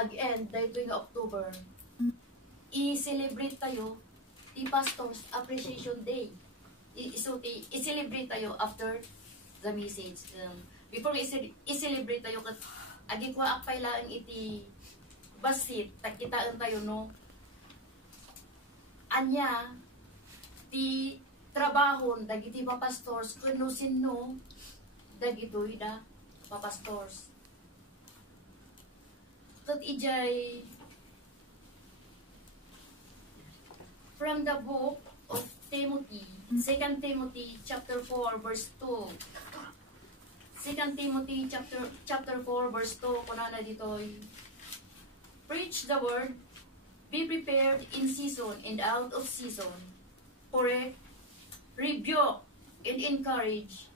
again, dahil tuwing October, i-celebrate tayo the Pastor's Appreciation Day. I-celebrate tayo after the message. Before i-celebrate tayo, agi ko akpay lang iti basit, takitaan tayo no. Anya, ti trabahon, dagiti papastors, kuno sino, dagitoy da papastors. Kat ijay, from the book of Timothy, 2 Timothy chapter 4 verse 2. 2 Timothy chapter 4 verse 2, kunana ditoy, preach the word, be prepared in season and out of season, correct, rebuke, and encourage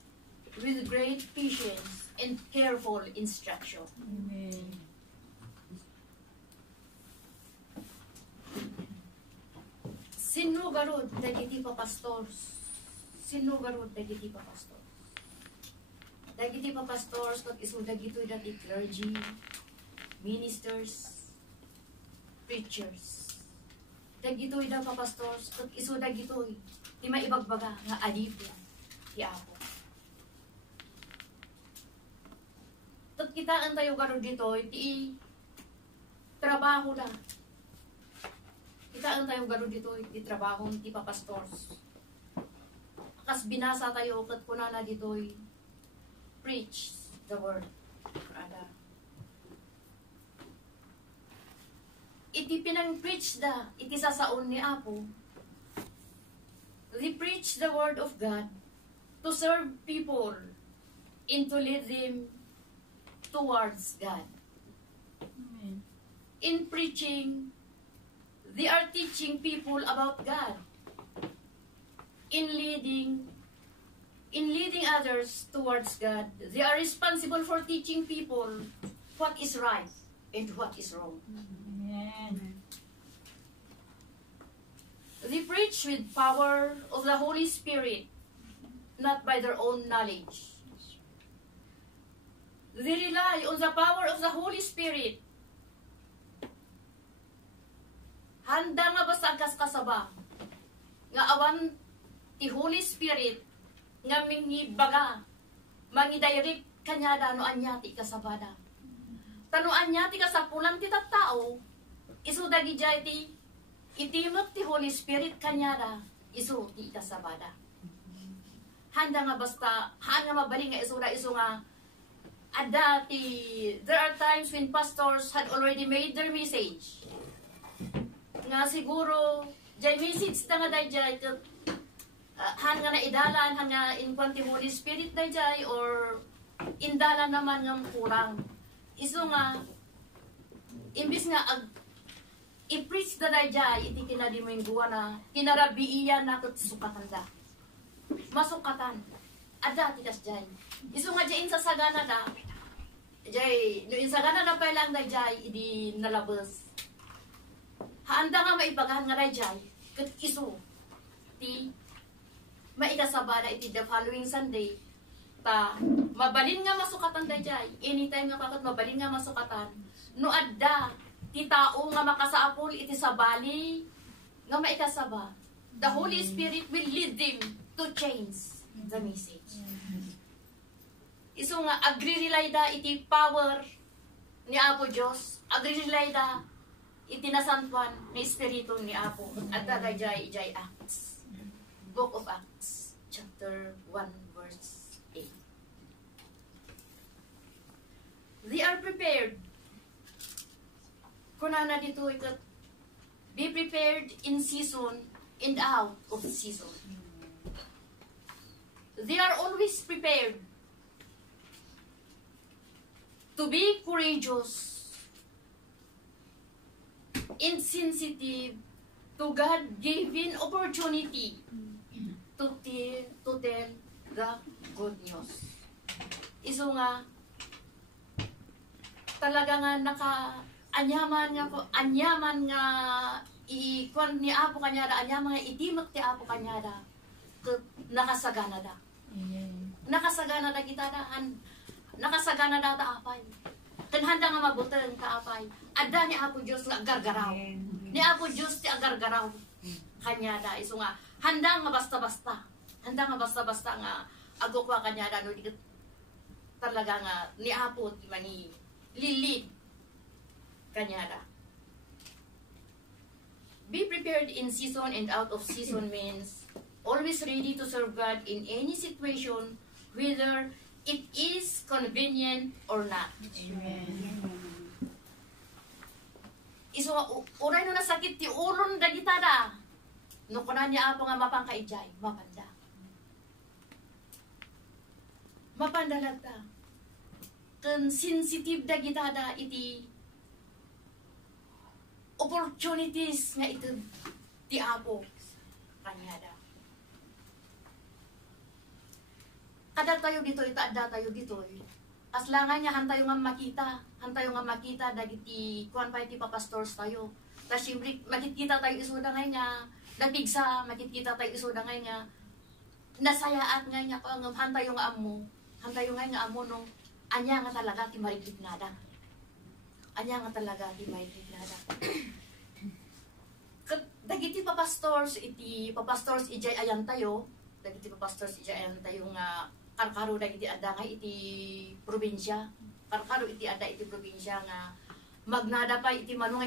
with great patience and careful instruction. Amen. Sinugarod dagiti papastors. Sinugarod dagiti papastors. Dagiti papastors kag isu dagitoy dati clergy, ministers, preachers. Dagitoy da papastors kag isu dagitoy ti maibagbaga nga alipya ti Apo. Tat kitaan tayo garod ditoy ti trabaho da. Kitaan tayo garod ditoy ti trabaho ti papastors. Kas binasa tayo kat kunana ditoy preach the word. Ada. Iti pinang-preach da, iti sasaon ni Apo. They preach the word of God to serve people and to lead them towards God. Amen. In preaching, they are teaching people about God. In leading others towards God, they are responsible for teaching people what is right and what is wrong. Amen. They preach with power of the Holy Spirit, not by their own knowledge. They rely on the power of the Holy Spirit. Handa nga ba sa kasaba nga awan ti Holy Spirit nga mingibaga mangidirect kanyada no anya ti kasabada. Tano anya ti kasapulan ti tattao isu dagi jay ti itimot ti Holy Spirit kanyada isu ti kasabada. Handa nga basta handa mabaling nga isu nga ada ti there are times when pastors had already made their message. Nga siguro jay message ta nga dayjay han nga naidalan han nga in kwanti Holy Spirit dayjay or indalan naman nga kurang isu nga imbis nga i-preach da dayjay iti kinadiminguan na kinarabiiyan na ket sukatan da masukatan ada tikas jay isu nga jay sa sagana da jay no insagana na pa lang dayjay idi nalabas handa nga maibagahan nga dayjay ket isu ti maikasabada iti the following Sunday ta mabalin nga masukatan dayjay anytime nga kakot mabalin nga masukatan no adda ti tao nga makasaapol iti sabali nga maikasaba the Holy Spirit will lead them to change the message. Isu nga agri-rely da iti power ni Apo Dios, agri-rely da iti nasantuan ni Espiritu ni Apo at dagayjay Acts. Book of Acts, chapter 1, verse 8. They are prepared. Kunana dito ikat, be prepared in season and out of season. They are always prepared to be courageous, insensitive to God-given opportunity to tell the good news. Isu nga talaga nga anyaman nga ikwan ni Apo kanyada anyaman nga itimot ti Apo kanyada nakasagana da. Nakasagana da kita da nakasagana da ta apay. Kanhanda nga mabuteng kaapay. Ada ni Apo Diyos nga agargaraw. Ni Apo Diyos ti agargaraw. Kanya da iso nga handa nga basta-basta. Handa nga basta-basta nga agukwa kanya da no di talaga nga ni Apo ti mani lilid kanya da. Be prepared in season and out of season means always ready to serve God in any situation, whether it is convenient or not. Amen. Iso uray no nasakit ti ulon dagitada. No kunan niya Apo nga mapangkaijay, mapanda. Mapandalagta. Ken sensitive dagitada iti opportunities nga ito ti Apo kanyada. Kada tayo dito, itaada tayo dito. Aslangan niya, hantayo nga makita, dagiti, kuhan pa iti papastors tayo. Tas siyempre, makikita tayo isuda ngay nga, nabigsa, makikita tayo isuda ngay nga, nasayaat ngay nga, hantayo nga amo, no, anya nga talaga, ti mariglit nada. Anya nga talaga, ti mariglit nada. Dagiti papastors, ijay ayan tayo, dagiti papastors, ijay ayan tayo nga, karkaro dagiti ada nga iti probinsya. Karkaro iti ada iti probinsya nga magnada pa iti manungay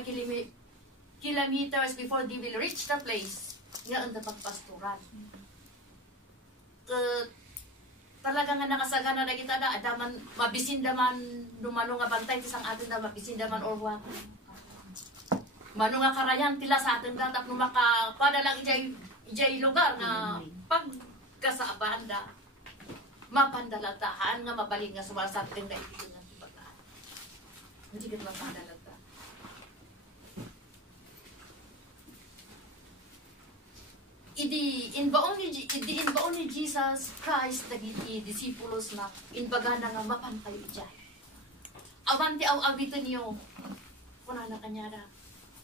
kilometers before they will reach the place nga anda pagpastoran. Talaga nga nakasagana dagiti ada man mabisinda man dumano nga bantay ti sang atin da mabisinda man or what. Mano nga karayan tila sa atin da tapno makapadalang ijay lugar nga pagkasaaban da mapandalagtaan nga mabalin nga sumasating na ito ng pagkaan. Hindi ka mapandalagta. Idi inbaon ni Jesus Christ dagiti disipulos na inbaga na nga mapantay ijay. Awanti aw awiton niyo kuna na kanyara.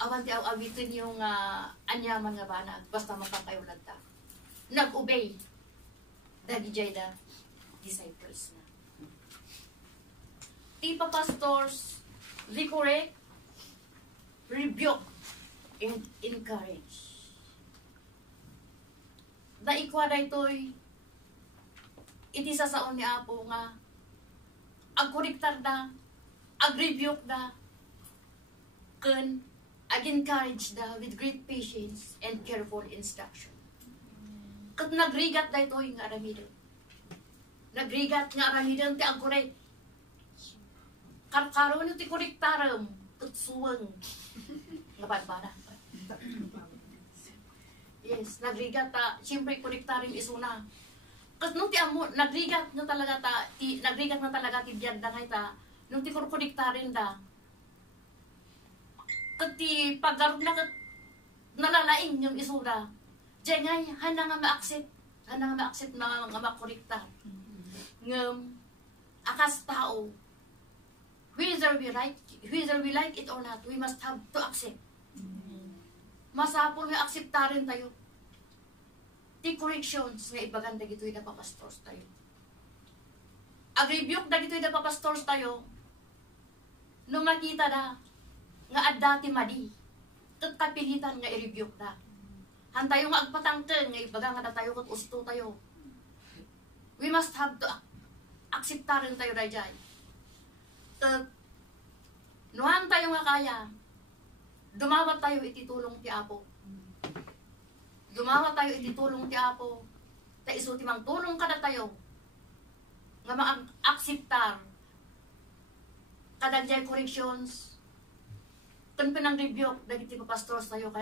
Awanti aw awiton niyo nga anyaman nga banag basta mapantay ulagta. Nag-obey dagi jay da disciples na. Tipa pastors, they correct, rebuke, and encourage. Daikwa da ito'y iti sasaon ni Apo nga agkoriktar da, agrebuke da, ken ag-encourage da with great patience and careful instruction. Kat nagrigat da ito'y nga aramidon. Nagrigat nga aramidon ti agkorek. Karkaron ti koriktarem ket suweng. Nga badbada. Yes, nagrigat ta, siyempre koriktarim isuna. Kat nung ti amo, nagrigat na talaga ti biyag da ngay ta, nung ti koriktarim da, kat ti paggarog na kat nalalaing yung isuna. Diyan ngay, hana nga ma-accept mga makoriktar. Ngam akas tao, whether we like it or not, we must have to accept. Masapol nga akseptarin tayo. Ti corrections nga ibagan dagitoy na papastors tayo. Agrebuke dagitoy na papastors tayo. No makita na nga adda ti madi, ket kapilitan nga i-rebuke na. Hantayo nga agpatangken nga ibaga nga tayo ket usto tayo. We must have to akseptarin tayo dayjay. Nuhan tayo nga kaya, dumawat tayo ititulong ti Apo. Dumawat tayo ititulong ti Apo. Ta isuti mang tulong kada tayo. Nga ma-akseptar kada jay corrections. Kan pinang rebuke dagiti papastors tayo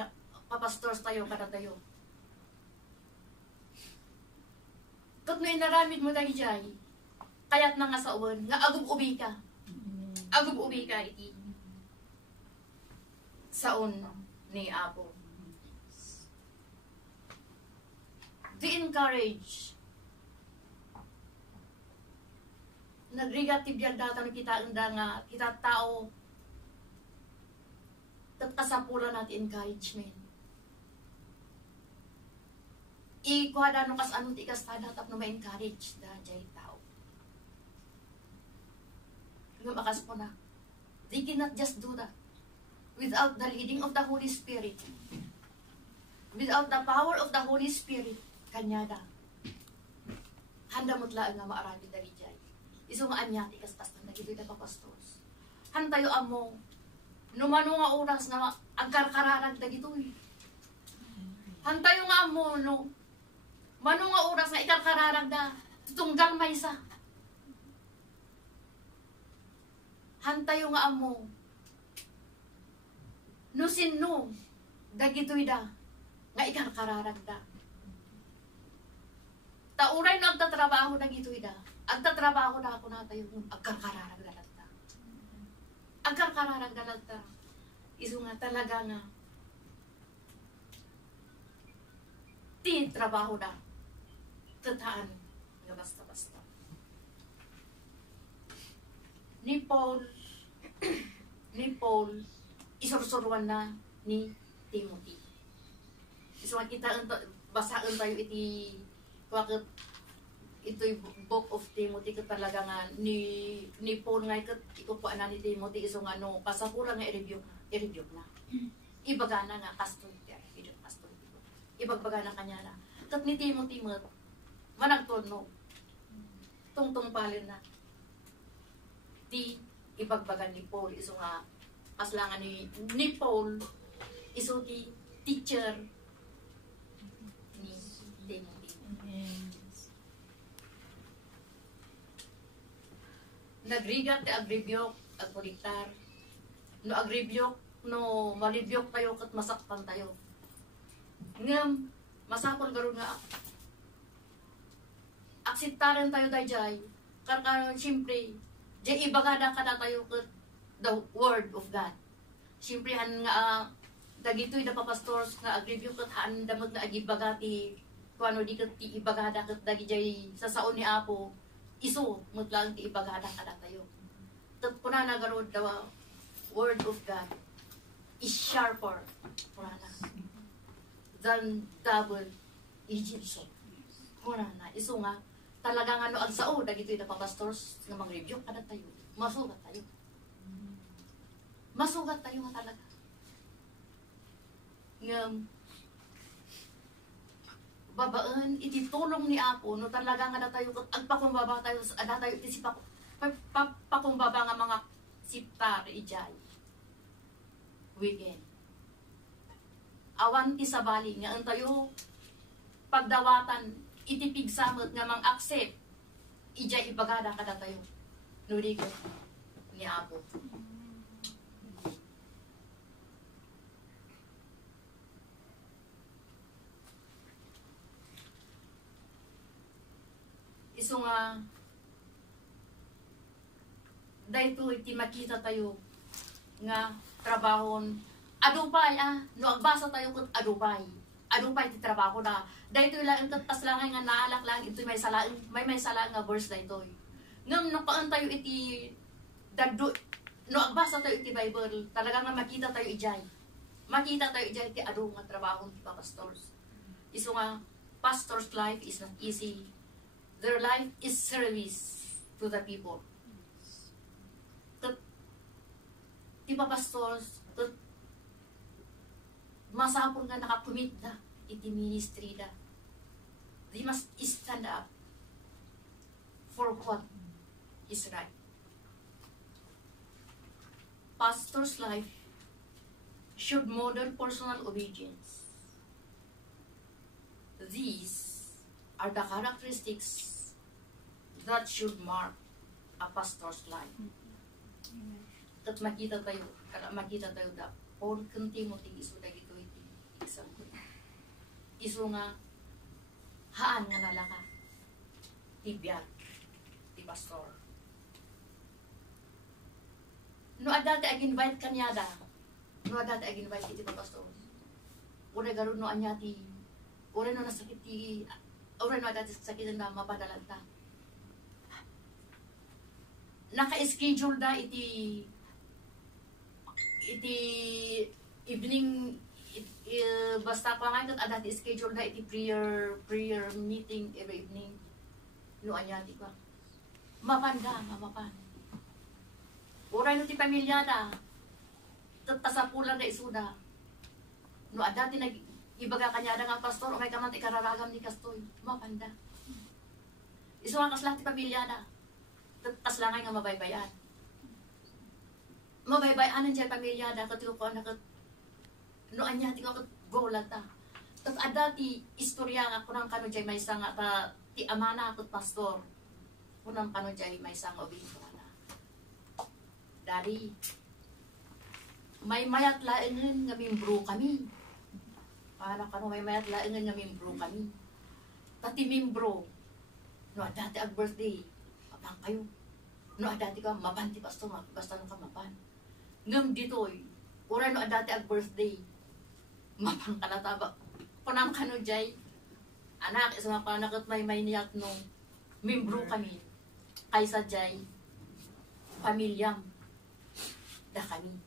kada tayo. Kat no inaramid mo dagi jay, kayat na nga sa uwan, nga agub-ubi ka. Agub-ubi ka iti saon ni Apo. To encourage. Nagrigat ti biyag data na kita nga kita tao tat kasapula natin encouragement. Ikuha no kas anong ti kastada tap no ma-encourage da jay tao. Ngam akas po na They cannot just do that without the leading of the Holy Spirit. Without the power of the Holy Spirit, kanyada. Handa mutlaan nga maarali dali jay. Iso nga anyati kastas na gito'y kapapastos. Hantayo amo, numano nga oras na agkarkararag na gito'y. Hantayo nga amo, no, mano nga oras na ikarkararag na tutunggal may isa. Hantayo nga amo, no sinno, dagito'y da, nga ikarkararag da. Tauray na agtatrabaho na gito'y da. Agtatrabaho na ako na tayo kung agkarkararag na lagta. Agkarkararag na lagta. Iso nga talaga nga. Ti trabaho na. Tataan. Nga basta-basta. Ni Paul, isursuruan na ni Timothy. Iso nga kita, basaan tayo iti bakit ito'y book of Timothy ka talaga nga ni Paul nga ikukuha na ni Timothy isong ano pasapura nga i-review na ibaga na nga pastor ibagbaga na kanya na kat ni Timothy mo managturno tungtong palin na di ibagbaga ni Paul isong nga kaslangan ni Paul iso ti teacher ni Timothy. Nagrigat ti agribyok agkuliktar no agribyok no malibyok tayo kat masaktan tayo ngam masapol garo nga aksiptaran tayo dayjay karkaron siyempre jay ibagada kada tayo kat the word of God siyempre han nga dagitoy da papastors nga agribyok kat haan damag na agibagati kuano di kat ti ibagada kat dagi jay sa saon ni Apo iso mutlang ti ibagada kada tayo tat kuna nagarod the word of God is sharper kuna than double-edged sword kuna na iso nga talaga nga no agsao dagitoy da papastors nga mag-review kada tayo masugat tayo nga talaga ngam babaan iti tulong ni Apo no talaga nga tayo agpakumbaba tayo ada tayo iti pakumbaba nga mga siptar ijay weekend awan ti sabali nga tayo pagdawatan iti pigsamot nga mang accept ijay ibagada kada tayo no digo ni Apo. Iso nga dayto iti makita tayo nga trabahon adupay no agbasa tayo ket adupay ti trabaho na dayto lang ket taslangay nga naalak lang ito may sala nga verse daytoy ngem no paan tayo iti daddo no agbasa tayo iti Bible talaga nga makita tayo ijay iti adu nga trabaho ti pastors iso nga pastor's life is not easy. Their life is service to the people. Di ba pastors, masapon nga nakakumit na iti ministry na. They must stand up for what is right. Pastor's life should model personal obedience. These are the characteristics that should mark a pastor's life. At makita tayo da Paul kung Timothy iso dagito iti example. Iso nga haan nga nalaka tibiyag ti pastor. No adati ag-invite kanyada. No adati ag-invite iti pastor. Ura garon no anya ti ura no nasakit ti ura no adati sakit na mapadalan ta. Naka-schedule da iti evening basta pa nga kat adati schedule da iti prayer meeting every evening no anya ti pa mapan Uray no ti pamilyada. Tasapulan na isuda. No adati nag ibaga kanya nga pastor, umay kaman ti kararagam ni kastoy. Mapanda. Isu nga kaslang ti pamilyada. Taslangay nga mabaybayan. Mabaybayanan dyan pamilyada. Katilukuan na no anya ti nga golat ta. Tat adati istorya nga kunang kano dyan may nga ta ti amana akot pastor. Kunang kano dyan may nga obispo na. Daddy, may mayat laengen nga membro kami. Para kano may mayat laengen nga membro kami. Pati membro, no adati ag birthday, mapang kayo. No adati ka, mapan ti pastor, basta no ka mapan. Ngam ditoy, ura no adati ag birthday, mapang kalataba. Kunang kano jay, anak, isa mga panak at may niyat no, membro kami. Kaysa jay, pamilyam, da kami.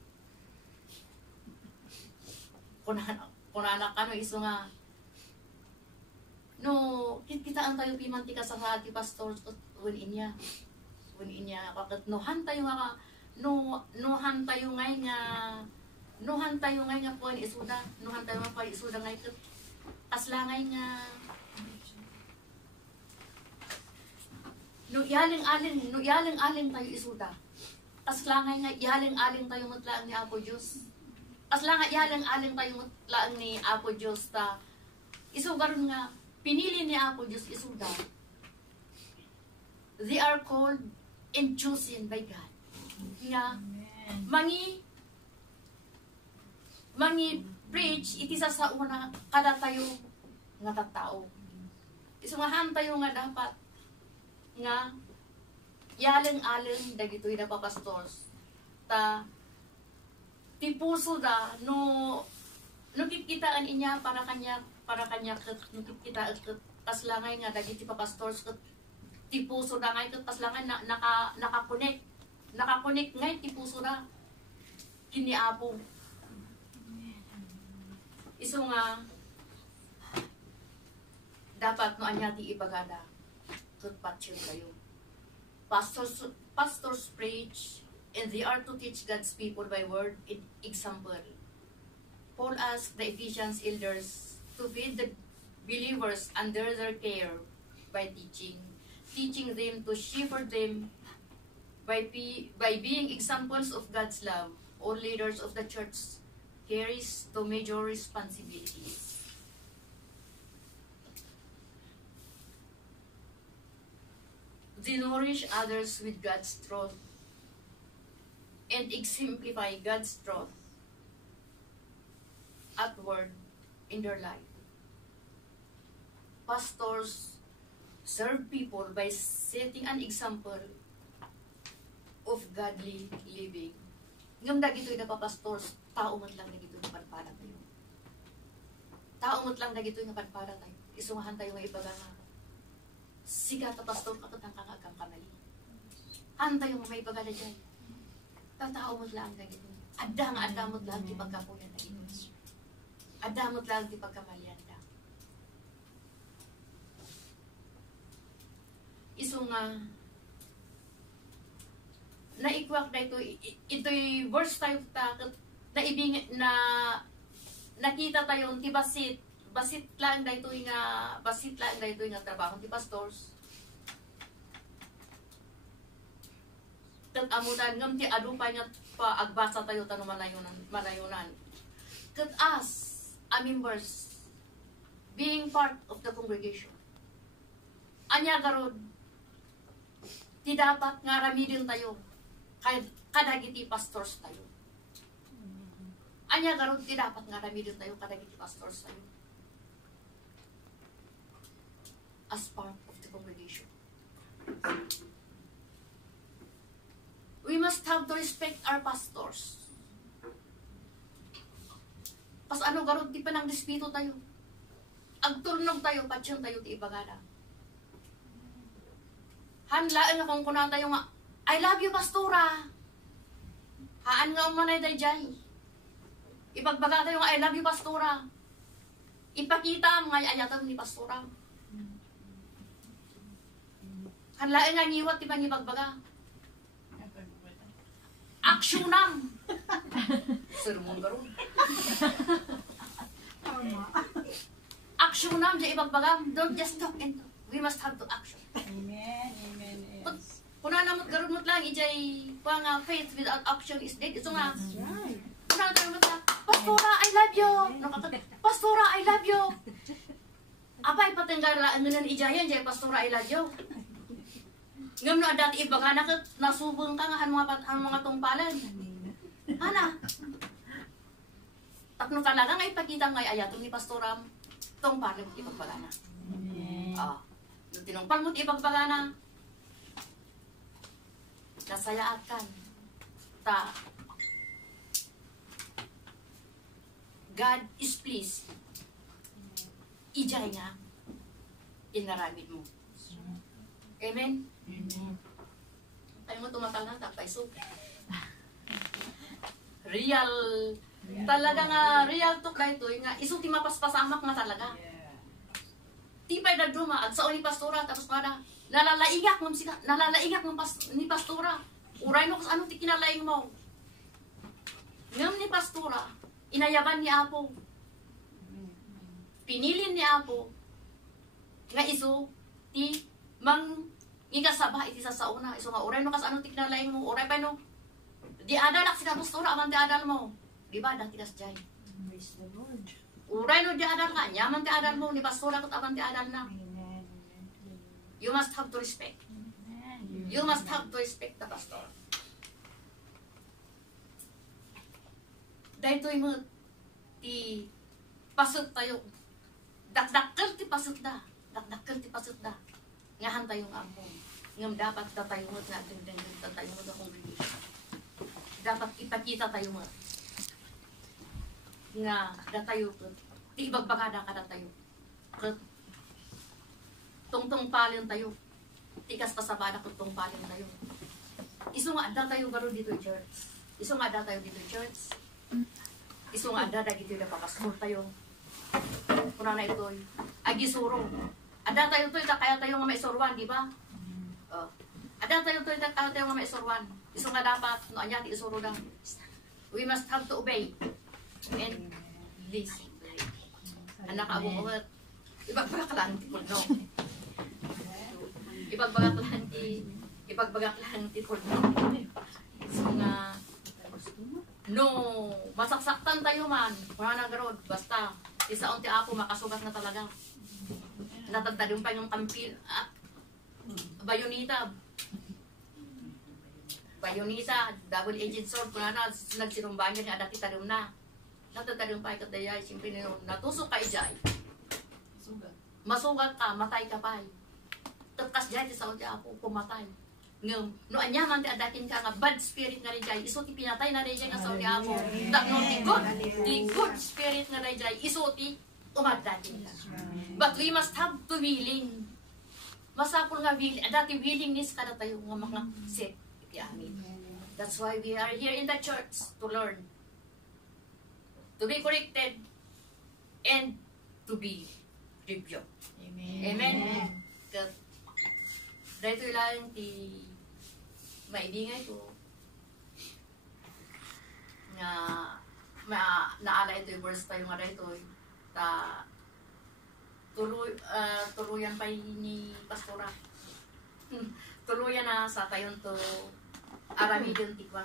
Kunanak ano iso nga no kitaan tayo pimanti ka sa hati pastor win inya bakit no han tayo nga no han tayo ngay nga po isuda no han tayo nga po isuda ngay kaslangay nga no yaling tayo isuda kaslangay nga yaling tayo mutlaan ni Apo Diyos. Asla nga yalang-alang tayo laang ni Apo Diyos ta isugaron nga pinili ni Apo Diyos isuda. They are called and chosen by God. Nga mangi preach iti sa una kada tayo nga tattao. Isungahan tayo nga dapat nga yalang-alang dagitoy na papastors ta ti puso da no kikitaan inya para kanya no kikita taslangay nga dagiti papastors ti puso da ngay taslangay nakakonek ngay ti puso da kini Apo iso nga dapat no anya ti ibagada ket patyo kayo pastors preach and they are to teach God's people by word and example. Paul asked the Ephesians elders to feed the believers under their care by teaching them to shepherd them by being examples of God's love. All leaders of the church carries to major responsibilities. They nourish others with God's truth and exemplify God's truth at work in their life. Pastors serve people by setting an example of godly living. Ngam dagitoy na papastors, tao mo't lang dagitoy nga panpara tayo. Tao mo't lang dagitoy nga panpara tayo. Isungahan tayo nga ibaga nga. Siga ta pastor kakatang kang kamali. Antay yung may ibaga na dyan. Tatao mo't lang dagito. Adda mo't lang di pagkapunan na ito. Adda mo't lang di pagkamalian da. Iso nga naikwak na ito'y verse tayo na ibing na nakita tayo ti basit lang da ito'y nga trabaho ti pastors. Kat amudan ngam ti adupay nga paagbasa tayo tano manayunan. Kat us, members, being part of the congregation. Anya garod, ti dapat nga ramidin tayo, kadagiti pastors tayo. Anya garod, ti dapat nga ramidin tayo, kadagiti pastors tayo. As part of the congregation. We must have to respect our pastors. Pas ano garod di pa nang dispito tayo. Agturnog tayo, patsyon tayo ti ibagada. Hanlaan nga kung kuna tayo nga, I love you pastora. Haan nga umanay day jay. Ipagbaga tayo nga, I love you pastora. Ipakita nga ayatan ni pastora. Hanlaan nga ngiwat ti pangipagbaga. Aksyonan. Sermon karon. Aksyonan dyan ibagbagam. Don't just talk and talk. We must have to action. Amen. Amen. Yes. Kuna namot karon mo lang ijay nga faith without action is dead. Ito nga. That's right. Kuna karon mo lang. Pastora, I love you. Pastora, I love you. Apay patenggara ano nan ijayan jay Pastora, I love you. Ngam no dati ibagana ka nasubong ka nga han mga tungpalan. Ana. Tapno talaga nga ipakita nga ayaton ni Pastora tungpalan ibagbagana. Amen. Ah. Nung tinungpal mo ibagbagana. Nasayaan kan. Ta. God is pleased. Ijay nga. Inaramid mo. Amen? Amen. Ay mo tumatal na tapay so. Real. Talaga nga real to kay to nga isu ti mapaspasamak nga talaga. Tipay dagduma at sa ni pastora tapos para nalalaingak mo sila, nalalaingak mo ni pastora. Uray no kus ano ti kinalaing mo. Ngam ni pastora, inayaban ni Apo. Pinilin ni Apo nga isu ti mang igasaba iti sa sauna. Isu nga uray no kas ano ti kinalaing mo. Uray pa no. Di adalak sila pastora aman ti adal mo. Di ba dati kas jay. Praise the Lord. Uray no di adal nga nyaman ti adal mo ni pastora ket aman ti adal na. Amen. You must have to respect. Amen. You must have to respect the pastor. Dahil mo ti pasot tayo. Dakdakkel ti pasot da. Dakdakkel ti pasot da. Ngahan tayong ampon. Ngam dapat tatayo mo natin din tatayo mo sa congregation. Dapat ipakita tayo mo. Nga datayo ko. Ti ibagbagada ka datayo. Tungtong palin tayo. Tikas pasabada ko tungtong palin tayo. Isu nga ada tayo garo dito church. Isu nga ada tayo dito church. Isu nga ada dagito na papastor tayo. Kuna na ito. Agisuro. Ada tayo to kaya tayo nga maisurwan, di ba? Oh. Ada tayo to kaya tayo nga maisurwan. Isu nga dapat no anya ti isuro daw. We must have to obey. And this. Anak abong umat. Ibagbagaklan ti pulno. Ibagbagaklan ti pulno. So nga no, masaksaktan tayo man. Wala na garod. Basta, isa unti Apo makasugat na talaga. Natagtadong pa yung kampil. Bayonita. Bayonita, double-edged sword. Kung na, nagsirumbahan niya dati tadong na. Natagtadong pa ikat dayay. Siyempre natusok ka ijay. Masugat ka, matay ka pa. Tapos dyan, isa unti Apo, pumatay. No anya man ti adakin ka nga bad spirit nga rijay isu ti pinatay na rijay nga sa uli Apo. No the good spirit nga rijay isu ti umadatin ka. But we must have to willing. Masapol nga willing, adati willingness kada tayo nga mga set iti amin. That's why we are here in the church to learn, to be corrected, and to be rebuked. Amen. Amen. Dahito lang ti maibingay ko nga naala ito yung verse tayo nga dahito ta tuluyan pa ni pastora tuluyan na sa tayon to aramidyon ti kwa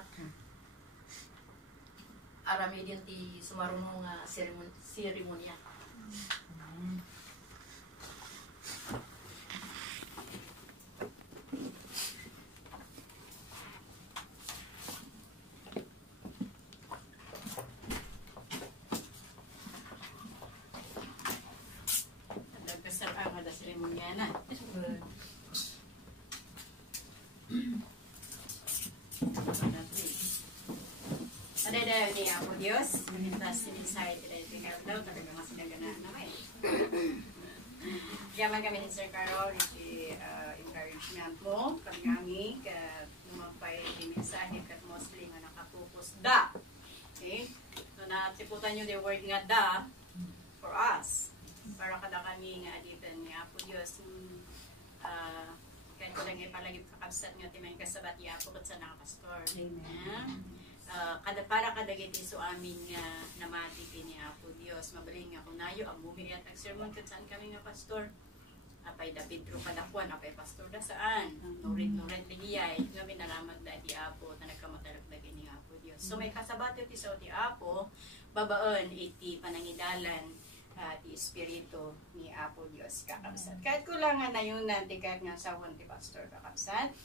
aramidyon ti sumarunong nga seremonya. Seremoniana. Ada ni Apo Dios, menintas inside today we have daw talaga mas nagana naman. Yaman kami ni Sir Carol di encouragement mo kami ka lumapay di mensahe kat mostly nga nakapokus da. Okay? So natiputan niyo the word nga da for us. Para kada kami nga aditan ni Apo Dios Kaya ko lang ipalagip kakabsat nga timay kasabat iapo kat sa nakapastor. Amen. Para kadagiti so amin nga namati kini Apo Dios. Mabaling nga kunayo ang bumi at sermon kat saan kami nga pastor. Apay da Pedro Padakwan, apay pastor da saan. Nurit ligiyay. Nga minalamat da di Apo na nagkamatalak da kini Apo Dios. So may kasabat iti sa ti Apo, babaon iti panangidalan ti Espiritu ni Apo Dios kakabsat. Kahit kulangan na yun na tikat nga sawon ti pastor kakabsat.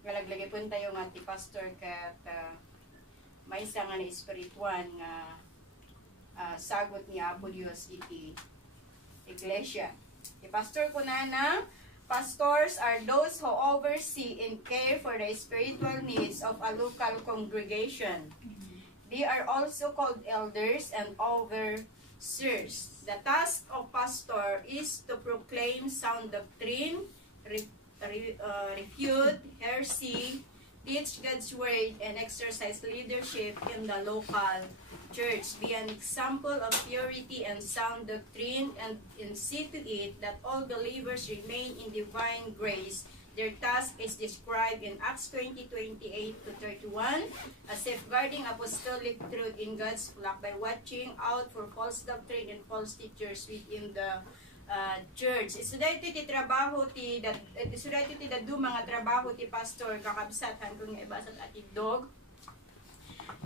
Galaglagay po tayo nga ti pastor kat may isa nga na espirituan nga sagot ni Apo Dios iti iglesia. Ti pastor ko na pastors are those who oversee and care for the spiritual needs of a local congregation. They are also called elders and overseers. The task of pastor is to proclaim sound doctrine, refute heresy, teach God's word, and exercise leadership in the local church. Be an example of purity and sound doctrine, and see to it that all believers remain in divine grace. Their task is described in Acts 20:28-31 as safeguarding apostolic truth in God's flock by watching out for false doctrine and false teachers within the church. Isudayto ti trabaho ti dadu mga trabaho ti pastor kakabsat hangtong nga ibasat ati dog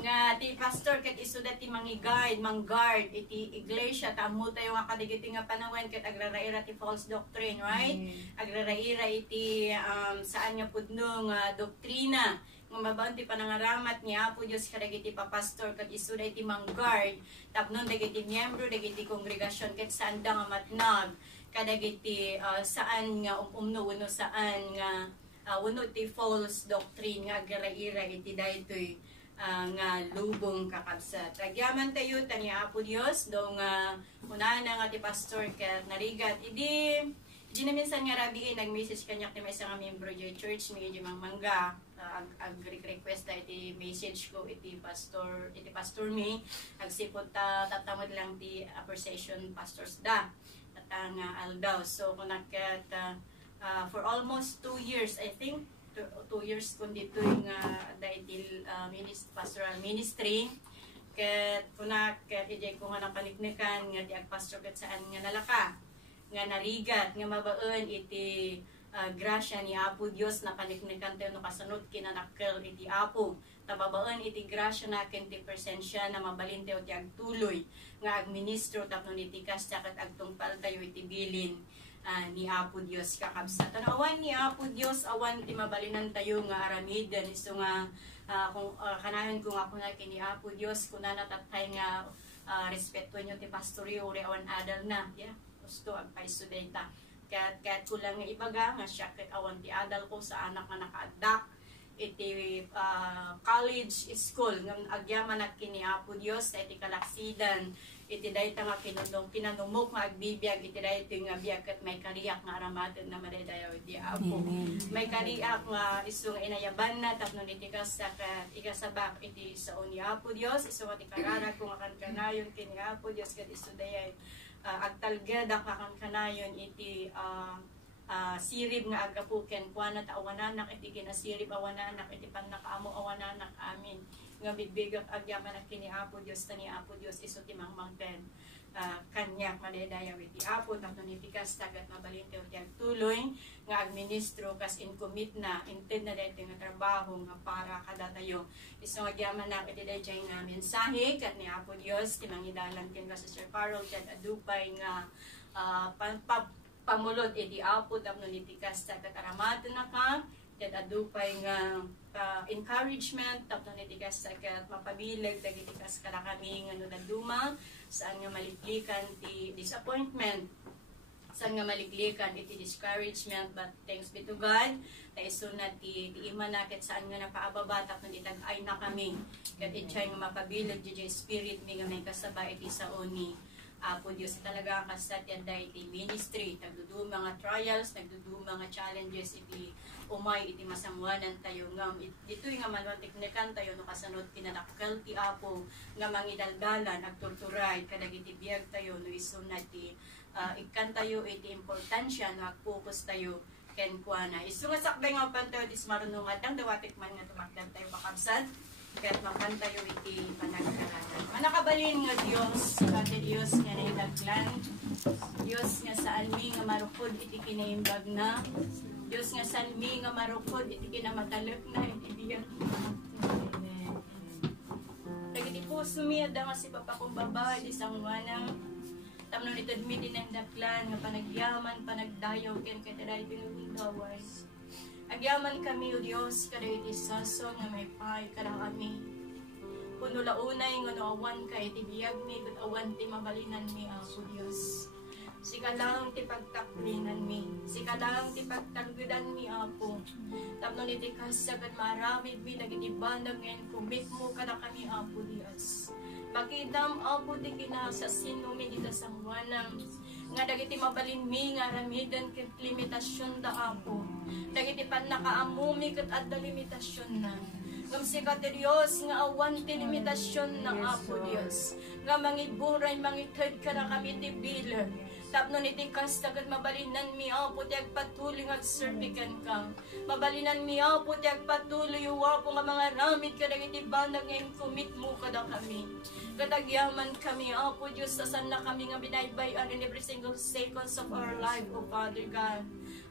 nga ti pastor ket isudat ti manggard iti iglesia tamo tayo nga kadigiti nga panawen ket agraraira ti false doctrine, right? Agraraira iti saan nga pudno nga doktrina nga mabaon ti panangaramat ni Apo Dios kadagiti papastor ket isuday ti manggard tapnon dagiti miyembro dagiti kongregasyon ket saan da nga matnag kadagiti saan nga umno wenno saan nga wenno ti false doctrine nga agraraira iti daytoy nga lubong kakabsat. Agyaman tayo tani Apo Dios dong unahan nga ti pastor ket narigat Di na minsan nga rabi nag-message kanya ti may isang membro di church mi di mangmangga ag-request da iti message ko iti pastor mi agsipot tatamod lang ti appreciation pastors da at ang aldaw. So kunaket for almost 2 years I think 2 years kundi ito yung dahil pastoral ministry ket kunaket ijay ko nga napaniknikan nga di agpastor ket saan nga nalaka nga narigat nga mabaon iti grasya ni Apo Dios na paniknikan tayo no kasunod kinanakkel iti Apo tababaon iti grasya naken ti presensya na mabalin tayo ti agtuloy nga agministro tapno iti kasta ket agtungpal tayo iti bilin ni Apo Dios kakabsat. Awan ni Apo Dios awan ti mabalinan tayo nga aramiden iso nga kung kanayon ko nga kuna kini Apo Dios kuna natatay nga respeto nyo ti pastoryo uri awan adal na gusto agpaisudeta kahit kulang nga ibaga nga siya ket awan ti adal ko sa anak nga nakaadak iti college school nga agyaman at kini Apo Dios sa iti kalaksidan iti dayta nga pinanumok nga agbibiyag iti dayta nga biyag ket may kariak nga aramaten na madaydayaw iti Apo. May kariak nga isu nga inayaban na tapno iti kasta ket ikasabak iti sao ni Apo Dios isu nga ti kararag kung akan kanayon kini Apo Dios ket isu dayay agtalgeda kanayon iti sirib nga agapuken kuana ta awananak iti ginasirib awananak iti pannakaamo awananak amin nga bigbigak agyaman ak kini Apo Dios tani Apo Dios isu ti mangmangten kanya madaydayaw iti Apo tapno iti kasta ket mabalin ti agtuloy nga administro kas incommit na inted na daytoy nga trabaho nga para kada tayo isu agyaman nak iti dayjay nga mensahe ket ni Apo Dios ti mangidalan ken ka Sir Carol ket adupay nga pamulod iti Apo tapno iti kasta ket aramaten na ka ket adupay nga encouragement tapno iti kasta ket mapabileg dagiti kas kami nga no naduma saan nga maliglikan ti disappointment saan nga maliglikan iti discouragement but thanks be to God ta isu na ti ima na ket saan nga napaababa tapno itag-ay na kami ket itay nga mapabileg di spirit mi nga may kasabay iti sao ni Apo Dios talaga kasat yan dahil iti ministry nagdudu mga trials nagdudu mga challenges iti umay iti masangwanan tayo nga ditoy nga manwatiknekan tayo no kasanod pinanakkel ti Apo nga mangidaldalan agturturay kadagiti biyag tayo no isu na ti ikan tayo iti importansya no agfocus tayo ken kuana. Isu nga sakbay nga pantayo dis marunong atang dawatik man nga tumakdan tayo makabsat. Kaya't mapantayo iti panagkaranan. Manakabalin nga Diyos, Pati Diyos nga naidaglan. Diyos nga sa almi nga marukod iti kinaimbag na. Diyos nga sa almi nga marukod iti kinamatalok na iti biyag. Lagi po sumiyada nga si Papa kong babae isang wanang tamnon ito dumi din ang daklan nga panagyaman, panagdayaw ken kataday pinagundaway. Agyaman kami o Diyos kada iti sason nga may pay kada kami. Kuno launay nga awan ka iti biyag mi ket awan ti mabalinan mi Apo Diyos. Sika lang ti pagtaklinan mi, sika lang ti pagtagdan mi Apo. Tapno iti kasagan maramid mi dagiti bandag ngayon kumit mo kada kami Apo Diyos. Makidam Apo ti kinasasin mi dito sang wanang nga dagiti mabalin mi nga ramidan ket limitasyon da Apo. Dagiti pan nakaamumi ket adda limitasyon na. Ngam sikat ti Dios nga awan ti limitasyon na Apo Dios. Nga mangiburay mangited kada kami ti bilang. Tapno iti kastagat mabalinan mi Apo ti agpatuloy nga agserbikan ka. Mabalinan mi Apo ti agpatuloy Apo nga mga ramid kada iti bandag ngayon kumit mo kada kami. Katagyaman kami Apo Dios sa sana kami nga binaybayan in every single seconds of our life, O Father God.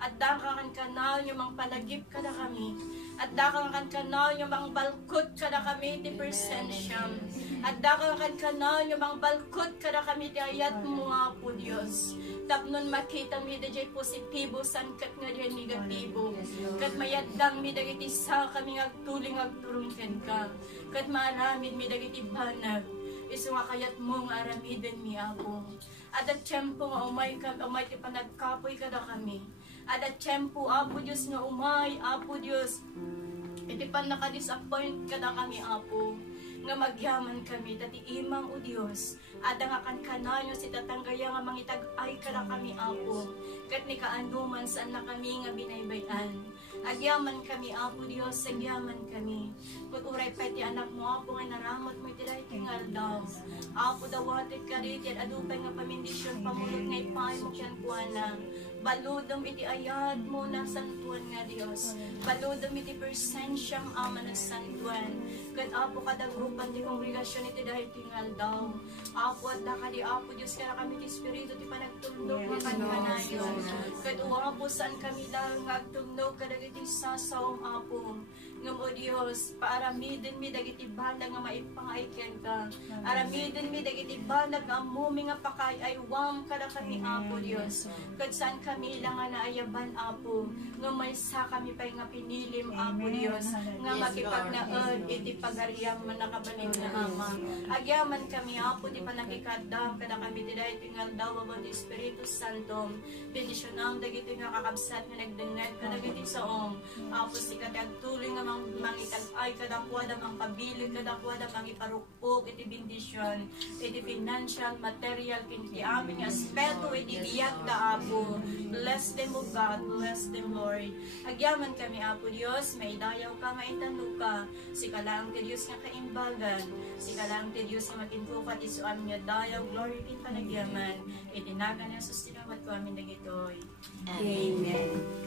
At dakakan ka na yung mga palagip kada kami. At dakakan ka na yung mga balkot kada kami ti persensyam. At dakakan ka na yung mga balkot kada kami ti ayat mo Apo Dios. Tapnon makita mi dajay positibo san kat nga diyan negatibo. Kat mayadang mi dagiti sa kami agtuling agturungken ka. Kat maramid mi dagiti banag. Isu nga kayat mo nga aramiden mi Apo. At at tiyempo nga umay ti panagkapoy kada kami. At at tiyempo Apo Dios nga umay Apo Dios. Iti pan nakadisappoint kada kami Apo. Nga magyaman kami dati imang o Dios. Ada nga kan kanayo si tatanggaya nga mangitag ay kada kami Apo. Kat ni kaanuman saan na kami nga binaybayan. Agyaman kami, Apo Dios, agyaman kami. Kung uray pa iti anak mo, Apo, nga naramot mo iti dahi tingal daw. Apo, dawatit ka rin, at adupay nga pamindisyon, pamulot nga ipay mo kyan kuwana. Baludom iti ayat mo na santuan nga Dios. Baludom iti persensyang ama na santuan. Kat Apo, kadagrupan ti kongregasyon iti dahi tingal daw. Apo, at daka di Apo Dios, kaya kami ti Espiritu, ti panagtulog nga kankanayo. Kat Apo, saan kami lang agtulog, kadagiti sasawang Apo. Ngam o Dios, paaramidin mi dagiti bandag nga maipangaiken ka. Aramidin mi dagiti bandag nga amumi nga pakay ay wam kada kami Apo Dios. Kad saan kami lang nga naayaban Apo. Nga may sa kami pa'y nga pinilim Apo Dios. Nga makipagnaod iti pagariam man nakabalin nga Ama. Agyaman kami Apo di panakikadam kada kami tiday tingal daw abang Espiritu Santo. Bendisyon dagiti nga kakabsat nga nagdengnet kadagiti saong. Apo sikat agtuloy nga mangitag ay kadakwada mang pabilin kadakwada mang iparukpok iti bendisyon iti financial material kinti amin nga aspeto iti biyak da Apo. Bless them O God, bless them Lord. Agyaman kami Apo Dios, may dayaw ka maitandog ka. Sika lang ti Dios nga kaimbagan. Sika lang ti Dios nga makintukat isu amin nga dayaw glory kin panagyaman. Itinagan nga sustinawat ko amin dagitoy. Amen.